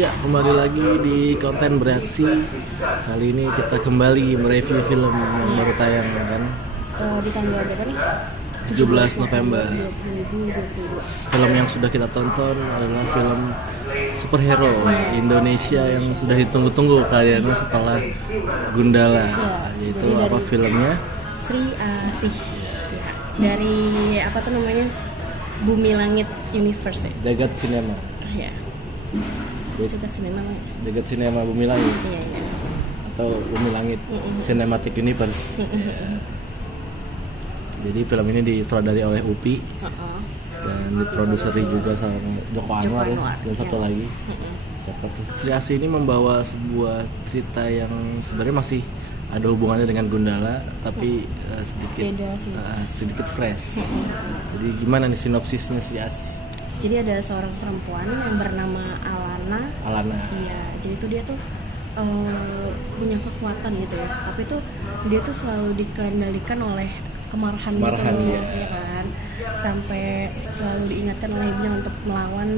Ya, kembali lagi di konten bereaksi. Kali ini kita kembali mereview film yang baru tayang kan. Di tanggal berapa nih? 17 November. 2022. Film yang sudah kita tonton adalah film superhero Indonesia yang sudah ditunggu-tunggu kayaknya setelah Gundala. Yaitu jadi apa dari filmnya? Sri Asih. Ya. Dari apa tuh namanya? Bumi Langit Universe ya. Jagat Cinema. Ya. Jagat Cinema. Jagat Cinema Bumi Langit Iya. atau Bumi Langit Cinematic Universe. Jadi film ini disutradari oleh UPI dan diproduseri juga sama Joko Anwar dan satu lagi. Siapa tuh? Sri Asih ini membawa sebuah cerita yang sebenarnya masih ada hubungannya dengan Gundala tapi sedikit fresh. Jadi gimana nih sinopsisnya Sri Asih? Jadi ada seorang perempuan yang bernama Alana. Iya, jadi tuh dia tuh punya kekuatan gitu ya. Tapi tuh dia tuh selalu dikendalikan oleh kemarahan gitu, ya kan. Sampai selalu diingatkan oleh ibunya untuk melawan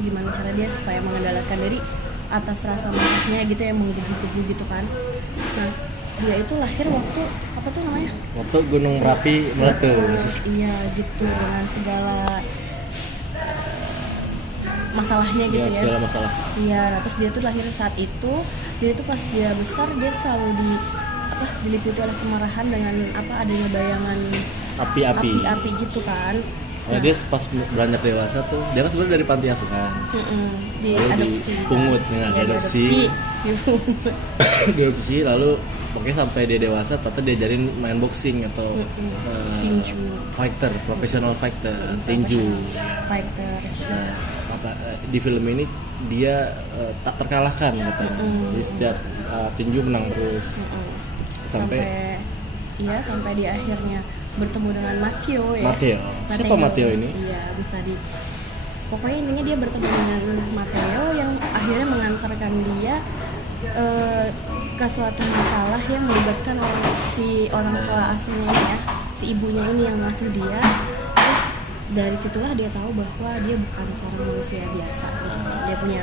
gimana cara dia supaya mengendalikan diri atas rasa marahnya gitu yang menggebu-gebu gitu kan. Nah, dia itu lahir waktu apa tuh namanya? Waktu Gunung Merapi meletus. Iya, gitu dengan segala masalahnya gitu ya. Segala masalah. Iya, nah, terus dia tuh lahir saat itu. Dia tuh pas dia besar dia selalu diliputi oleh kemarahan dengan adanya bayangan api gitu kan. Nah, dia pas beranjak dewasa tuh, dia kan sebenarnya dari panti asuhan. Dipungut, diadopsi lalu pokoknya sampai dia dewasa ternyata diajarin main boxing atau tinju, professional fighter, tinju. Nah, di film ini dia tak terkalahkan katanya. Jadi setiap tinju menang terus. Sampai di akhirnya bertemu dengan Mateo ya. Mateo. Siapa Mateo ini? Iya, pokoknya intinya dia bertemu dengan Mateo yang akhirnya mengantarkan dia ke suatu masalah yang melibatkan orang tua asuhnya ini ya, si ibunya ini yang ngasuh dia. Terus dari situlah dia tahu bahwa dia bukan seorang manusia biasa gitu.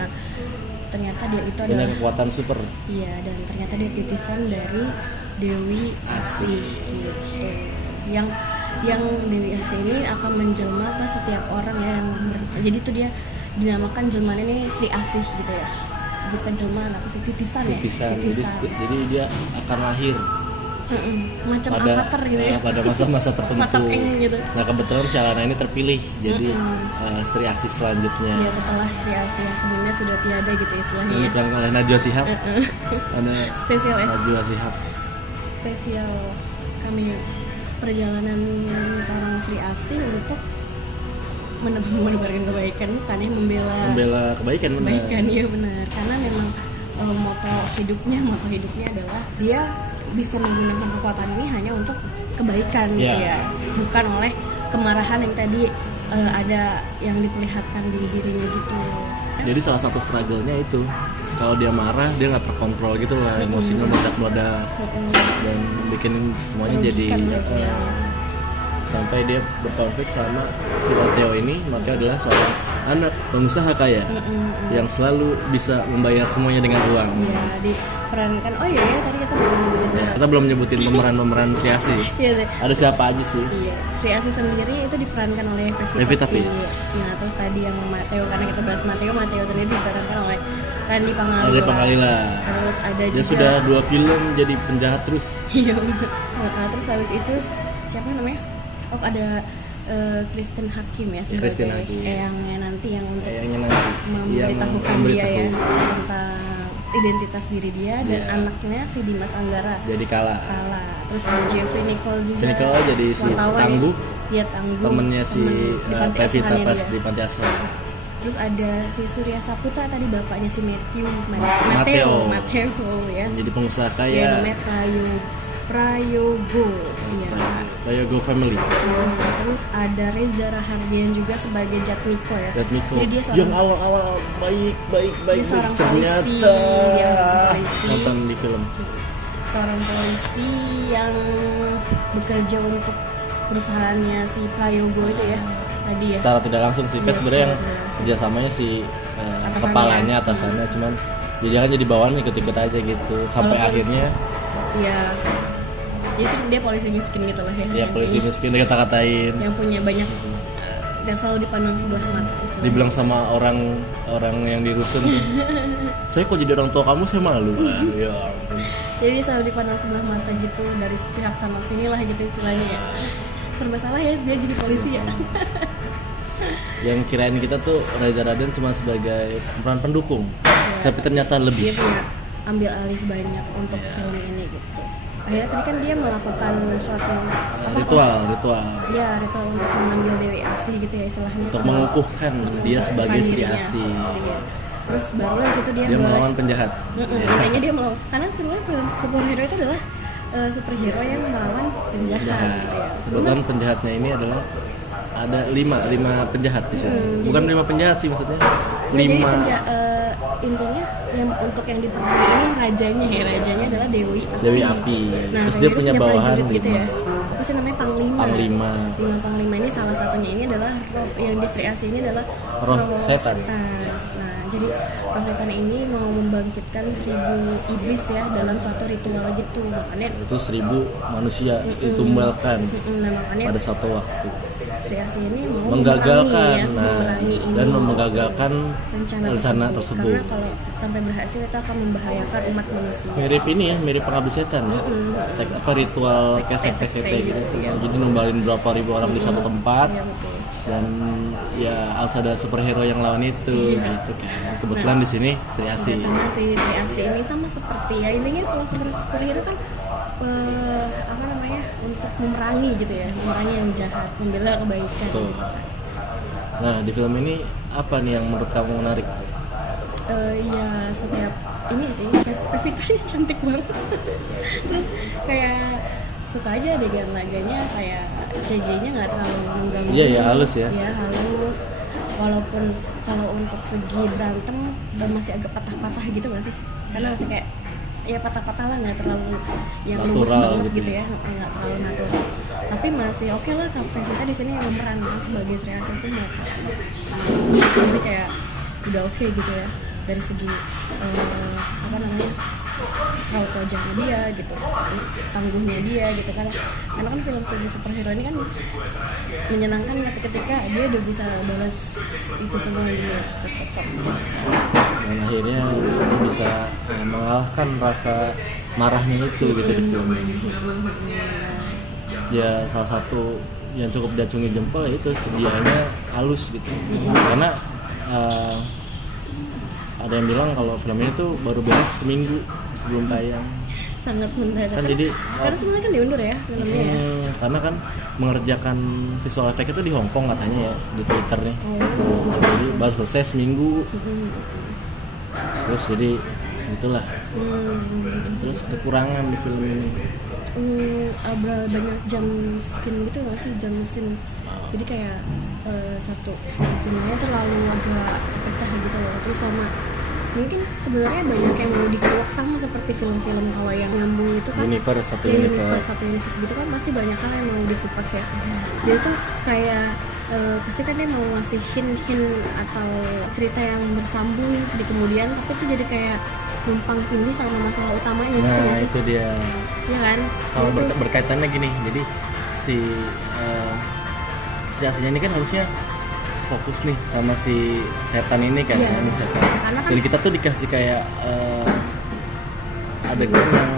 Ternyata dia itu adalah kekuatan super. Iya, dan ternyata dia titisan dari Dewi Asih gitu. Yang Dewi Asih ini akan menjelma ke setiap orang yang jadi itu dia dinamakan jelmaan ini Sri Asih gitu ya. Bukan jelmaan apa sih, titisan. Jadi dia akan lahir macam avatar gitu ya. Pada masa-masa tertentu. Gitu. Nah, kebetulan si Alana ini terpilih jadi Sri Asih selanjutnya. Iya, setelah Sri Asih yang sebelumnya sudah tiada gitu istilahnya. Yang diperankan oleh Najwa Shihab. Ada spesial Najwa Shihab. Spesial kami perjalanan seorang Sri Asih untuk menebarkan kebaikan, bukan ya, membela kebaikan iya benar. Karena memang moto hidupnya adalah dia bisa menggunakan kekuatan ini hanya untuk kebaikan gitu ya, bukan oleh kemarahan yang tadi ada yang diperlihatkan di dirinya gitu. Jadi salah satu struggle-nya itu kalau dia marah dia nggak terkontrol gitu lah, emosinya meledak dan bikin semuanya jadi sampai dia berkonflik sama si Mateo ini. Mateo adalah seorang anak pengusaha kaya yang selalu bisa membayar semuanya dengan uang. Iya, diperankan. Tadi kita belum nyebutin pemeran Sri Asih. Iya, ada siapa aja sih? Iya, Sri Asih sendiri itu diperankan oleh Pevita Pierce. Nah, terus tadi yang Mateo, karena kita bahas Mateo sendiri diperankan oleh Randy Pangalila. Terus ada dia juga sudah 2 film jadi penjahat terus. Iya benar. Terus habis itu siapa namanya? Ada Kristen Hakim ya sebagai yang memberitahukan dia ya tentang identitas diri dia dan anaknya si Dimas Anggara jadi Kala. Terus ada Jeffrey Nicole juga. Jadi si Tangguh. Ya, Tangguh. Temennya si Pevita pas di panti asuhan. Terus ada si Surya Saputra tadi, bapaknya si Mateo ya. Jadi pengusaha kaya. Ya, namanya Prayogo. Iya. Prayogo Family. Terus ada Reza Rahardian juga sebagai Jatmiko ya. Jadi dia yang awal-awal baik. Dia seorang ternyata polisi. Nonton di film. Seorang polisi yang bekerja untuk perusahaannya si Prayogo itu ya. Tadi ya. Secara tidak langsung sih, kan sebenarnya yang kerjasamanya si kepalanya, atasannya, cuman dia kan jadi bawahan ikut-ikut aja gitu sampai akhirnya ya itu dia polisi miskin gitu lah ya. Dia polisi miskin, dikata-katain yang punya banyak yang selalu dipandang sebelah mata istilahnya. Dibilang sama orang yang di rusun tuh, saya kok jadi orang tua kamu, saya malu. Ya ampun. Jadi selalu dipandang sebelah mata gitu dari pihak sana sini lah gitu istilahnya ya. Serba salah ya dia jadi polisi ya. Yang kirain kita tuh Reza Rahardian cuma sebagai pemeran pendukung, tapi ternyata lebih. Dia punya ambil alih banyak untuk film ini gitu. Akhirnya tadi kan dia melakukan suatu ritual. Ya, ritual untuk memanggil Dewi Asih gitu ya istilahnya. Untuk mengukuhkan dia sebagai Sri Asih. Ya. Terus barulah situ dia melawan penjahat. Intinya dia melawan, karena sebenarnya superhero itu adalah superhero yang melawan penjahat gitu ya. Kebetulan penjahatnya ini adalah ada 5 penjahat di sini. Bukan 5 penjahat sih maksudnya. 5 intinya yang untuk yang diperankan ini rajanya adalah Dewi Api. Nah, terus dia punya bawahan gitu ya. Apa sih namanya Panglima. 5 Panglima ini salah satunya ini adalah yang di Sri Asih ini adalah roh setan. Nah, jadi roh setan ini mau membangkitkan 1000 iblis ya dalam suatu ritual gitu. Makanya itu 1000 manusia ditumbalkan pada satu waktu. Sri Asih ini mau menggagalkan dan menggagalkan rencana tersebut. Karena kalau sampai berhasil itu akan membahayakan umat manusia. Mirip ini ya, mirip pengabdi setan ya. Ritual kayak sekte gitu. Ya. Jadi numbalin berapa ribu orang di satu tempat. Ya, betul. Dan ya harus ada superhero yang lawan itu gitu kan. Kebetulan di sini Sri Asih. Karena si Sri Asih ini sama seperti ya intinya kalau superhero kan untuk memerangi gitu ya, memerangi yang jahat, membela kebaikan gitu kan. Nah, di film ini apa nih yang menurut kamu menarik? Ya setiap ini sih, Pevitanya cantik banget. Terus kayak suka aja adegan laganya kayak CG-nya nggak terlalu mengganggu. Iya, halus ya. Iya, halus. Walaupun kalau untuk segi berantem masih agak patah-patah gitu nggak sih? Karena masih kayak ya patah-patah lah, nggak terlalu yang lurus banget gitu ya, nggak terlalu natural. Tapi masih oke lah, Pevita di sini yang memerankan sebagai Sri Asih itu mau jadi kayak udah oke gitu ya dari segi raut wajahnya dia gitu, terus tangguhnya dia gitu kan. Karena kan film superhero ini kan menyenangkan ketika dia udah bisa balas itu semua gitu. Dan akhirnya dia bisa mengalahkan rasa marahnya itu gitu di film ini. Ya salah satu yang cukup diacungi jempol itu CGI-nya halus gitu. Karena ada yang bilang kalau film ini tuh baru beres seminggu sebelum tayang. Sangat mendadak. Kan jadi karena sebenarnya kan diundur ya filmnya ya. Karena kan mengerjakan visual effect itu di Hong Kong katanya ya, di Twitter nih. Jadi baru selesai seminggu. Terus jadi itulah. Terus kekurangan di film ini. Banyak jam skin gitu nggak sih, jam scene. Jadi kayak satu scene-nya terlalu agak pecah gitu loh. Terus sama mungkin sebenarnya banyak yang mau dikuak sama seperti film-film kalau yang nyambung itu kan satu universe gitu kan pasti banyak hal yang mau dikupas ya. Jadi tuh kayak pasti kan dia mau ngasih hint atau cerita yang bersambung di kemudian, tapi itu jadi kayak numpang tindih sama masalah utamanya. Nah gitu, itu dia. Iya kan? Sama berkaitannya gini, jadi si Asihnya ini kan harusnya fokus nih sama si setan ini kan, ini setan. Dan kita tuh dikasih kayak adegan yang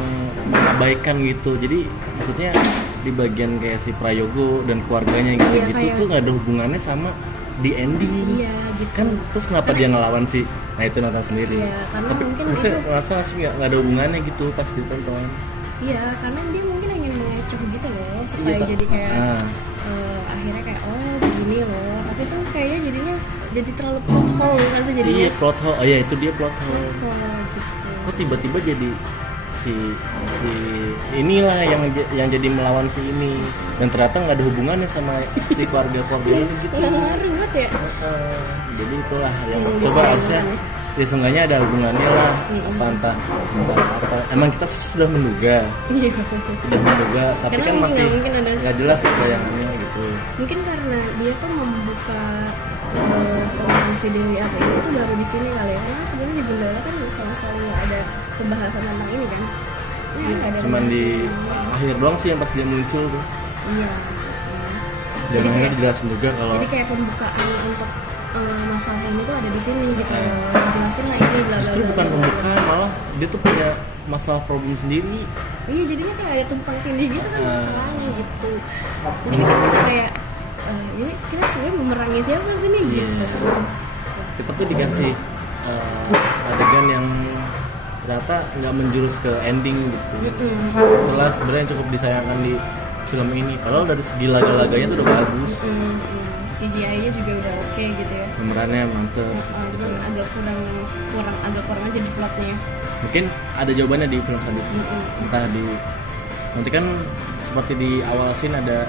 mengabaikan gitu. Jadi maksudnya di bagian kayak si Prayogo dan keluarganya gitu tuh nggak ada hubungannya sama di ending. Iya, gitu. Kan terus kenapa dia ngelawan sih? Nah itu nonton sendiri. Iya, karena tapi mungkin itu merasa sih nggak ada hubungannya gitu pas ditonton. Iya, karena dia mungkin ingin mengecoh gitu loh supaya jadi kayak akhirnya kayak begini loh. Tapi tuh kayaknya jadinya jadi terlalu plot hole kan sih jadinya. Iya, plot hole. Oh iya, itu dia plot hole. Gitu. Kok tiba-tiba jadi si inilah yang jadi melawan si ini, dan ternyata nggak ada hubungannya sama si keluarga ini gitu. Nggak ngaruh banget ya. Jadi itulah yang coba harusnya ya seenggaknya ada hubungannya lah. Apa emang kita sudah menduga, tapi karena kan masih nggak jelas bayangannya gitu. Mungkin karena dia tuh membuka tentang si Dewi apa ini tuh baru di sini kali ya, karena sebenarnya di Gundala kan sama sekali nggak ada pembahasan tentang ini kan. Nggak ada Cuman di pembahasan. akhir doang sih yang pas dia muncul tuh. Iya. Dan akhirnya dijelasin juga kalau Jadi kayak pembukaan untuk masalah ini tuh ada di sini gitu. Iya. Jelasin lah ini bla bla. justru bla, bukan bla, bla. pembukaan, malah dia tuh punya masalah problem sendiri. Iya, jadinya kayak ada tumpang tindih gitu kan masalahnya gitu. Jadi bikin kita kayak ini kita sebenarnya memerangi siapa sih nih Iya. gitu. Kita tuh dikasih adegan yang ternyata nggak menjurus ke ending gitu. Itulah sebenarnya yang cukup disayangkan di film ini. Padahal dari segi laga-laganya tuh udah bagus. CGI-nya juga udah oke gitu ya. Pemerannya mantep. Cuman agak kurang aja di plotnya. Mungkin ada jawabannya di film selanjutnya. Entah di nanti kan seperti di awal scene ada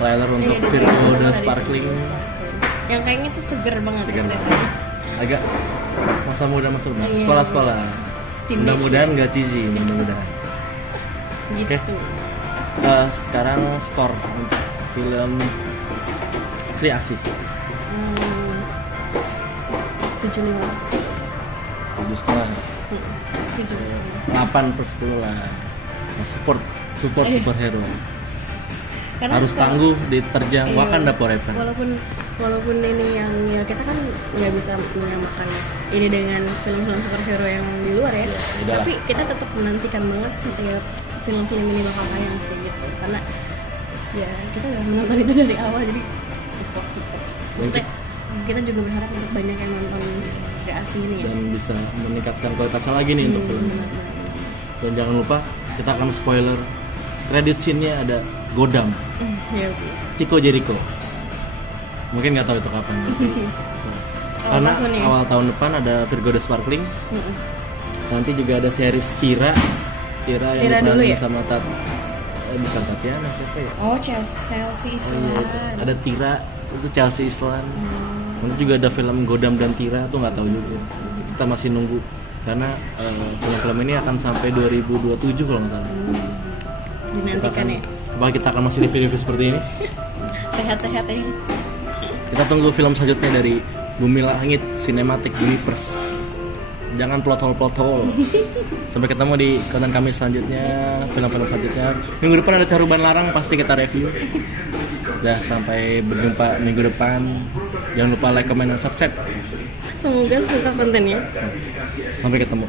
trailer untuk Iya, di Virgo trailer The ada Sparkling. Virgo The Sparkling. Yang kayaknya tuh seger banget Seger ceritanya. Agak masa muda Iya. sekolah-sekolah. Teenage. Mudah-mudahan nggak cheesy, mudah-mudahan. Gitu. Sekarang skor untuk film Sri Asih. 7,5. Bagus lah. 7,5. 8/10 lah. Support superhero. Karena Harus kalau- tangguh diterjang Iya. Wakanda Forever. Walaupun ini yang ya kita kan nggak bisa menyamakan ini dengan film-film superhero yang di luar ya, udahlah. tapi kita tetap menantikan banget setiap film-film ini bakal tayang sih gitu, karena ya kita udah menonton itu dari awal, jadi support. Maksudnya kita juga berharap untuk banyak yang nonton Sri Asih ini ya. Dan bisa meningkatkan kualitasnya lagi nih untuk film. Benar. Dan jangan lupa kita akan spoiler credit scene-nya ada Godam, Ya. Chico Jericho. Mungkin nggak tahu itu kapan. Karena tahun ya? awal tahun depan ada Virgo The Sparkling. Mm-mm. Nanti juga ada series Tira yang Tira dulu diperanin ya? sama bukan Tatiana, siapa ya? Oh, Chelsea Islan. Ada Tira, itu Chelsea Islan. Nanti juga ada film Godam dan Tira, tuh nggak tahu juga. Kita masih nunggu karena film-film ini akan sampai 2027 kalau nggak salah. Dinantikan ya. Apakah kita akan masih review seperti ini? Sehat-sehat ya. Kita tunggu film selanjutnya dari Bumi Langit Cinematic Universe. Jangan plot hole. Sampai ketemu di konten kami selanjutnya, film-film selanjutnya. Minggu depan ada Caruban Larang, pasti kita review. Sampai berjumpa minggu depan. Jangan lupa like, comment, dan subscribe. Semoga suka kontennya. Sampai ketemu.